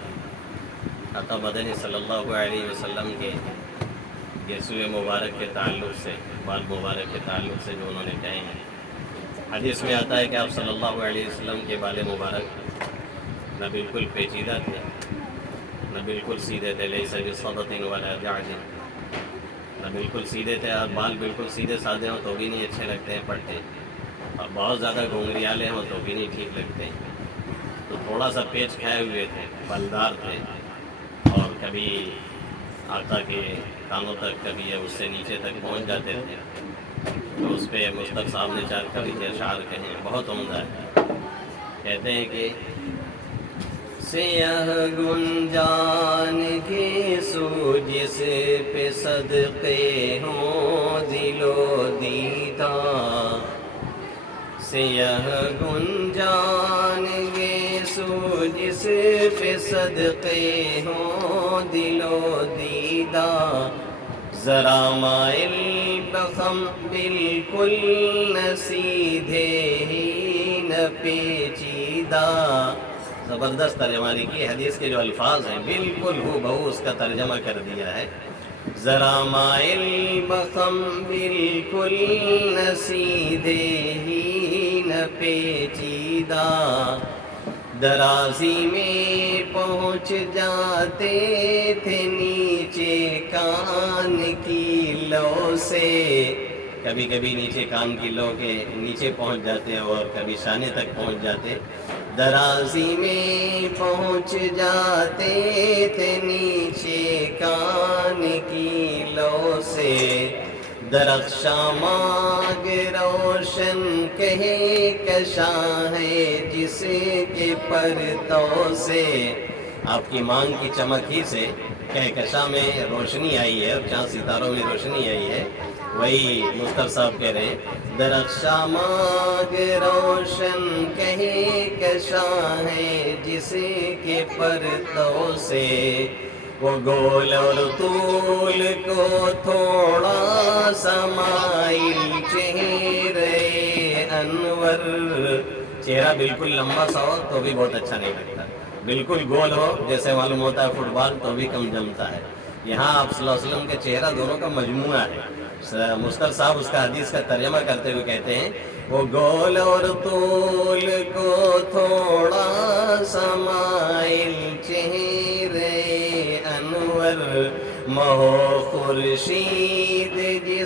کی عطا مدنی صلی اللہ علیہ وسلم کے یسوع مبارک کے تعلق سے، بال مبارک کے تعلق سے جو انہوں نے کہے ہیں۔ حدیث میں آتا ہے کہ آپ صلی اللہ علیہ وسلم کے بال مبارک نہ بالکل پیچیدہ تھے، نہ بالکل سیدھے تھے، لیس بصبط ولا جعد، نہ بالکل سیدھے تھے، اور بال بالکل سیدھے سادے ہوں تو بھی نہیں اچھے لگتے ہیں پڑتے، اور بہت زیادہ گھنگریالے ہوں تو بھی نہیں ٹھیک لگتے، تو تھوڑا سا پیچ کھائے ہوئے تھے، بلدار تھے، اور کبھی آقا کے کانوں تک، کبھی اس سے نیچے تک پہنچ جاتے تھے۔ تو اس پہ مصطفیٰ صاحب نے چار کبھی کے اشعار کہے ہیں، بہت عمدہ ہے۔ کہتے ہیں کہ سیاہ گنجان کی سوجس پہ صدقے ہوں دل و دیدہ، سیاہ گنجان کی سوجس پہ صدقے ہوں دل و دیدہ، ذرا مائل بخم بالکل نہ سیدھے ہی نہ پیچیدہ۔ زبردست ترجمہ کی، حدیث کے جو الفاظ ہیں بالکل ہو بہو اس کا ترجمہ کر دیا ہے۔ ذرا مائل بخم بالکل نہ سیدھے ہی نہ پیچیدہ، درازی میں پہنچ جاتے تھے نیچے کان کی لو سے، کبھی کبھی نیچے کان کی لو کے نیچے پہنچ جاتے اور کبھی شانے تک پہنچ جاتے، درازی میں پہنچ جاتے تھے نیچے کان کی لو سے، درخشاں مانگ روشن کہے کشاں ہے جس کے پرتو سے، آپ کی مانگ کی چمک ہی سے کہکشاں میں روشنی آئی ہے، اور چاند ستاروں میں روشنی آئی ہے، وہی مصطفیٰ صاحب کہہ رہے ہیں، درخشاں مانگ روشن کہے کشاں ہے جس کے پرتو سے، وہ گول اور طول کو تھوڑا سا مائل چہرے انور، چہرہ بالکل لمبا سا ہو تو بھی بہت اچھا نہیں لگتا، بالکل گول ہو جیسے معلوم ہوتا ہے فٹ بال تو بھی کم جمتا ہے۔ یہاں آپ صلی اللہ علیہ وسلم کے چہرہ دونوں کا مجموعہ ہے۔ مصطفیٰ صاحب اس کا حدیث کا ترجمہ کرتے ہوئے کہتے ہیں، وہ گول اور طول کو تھوڑا سا مائل چہرے انور، مہو خورشید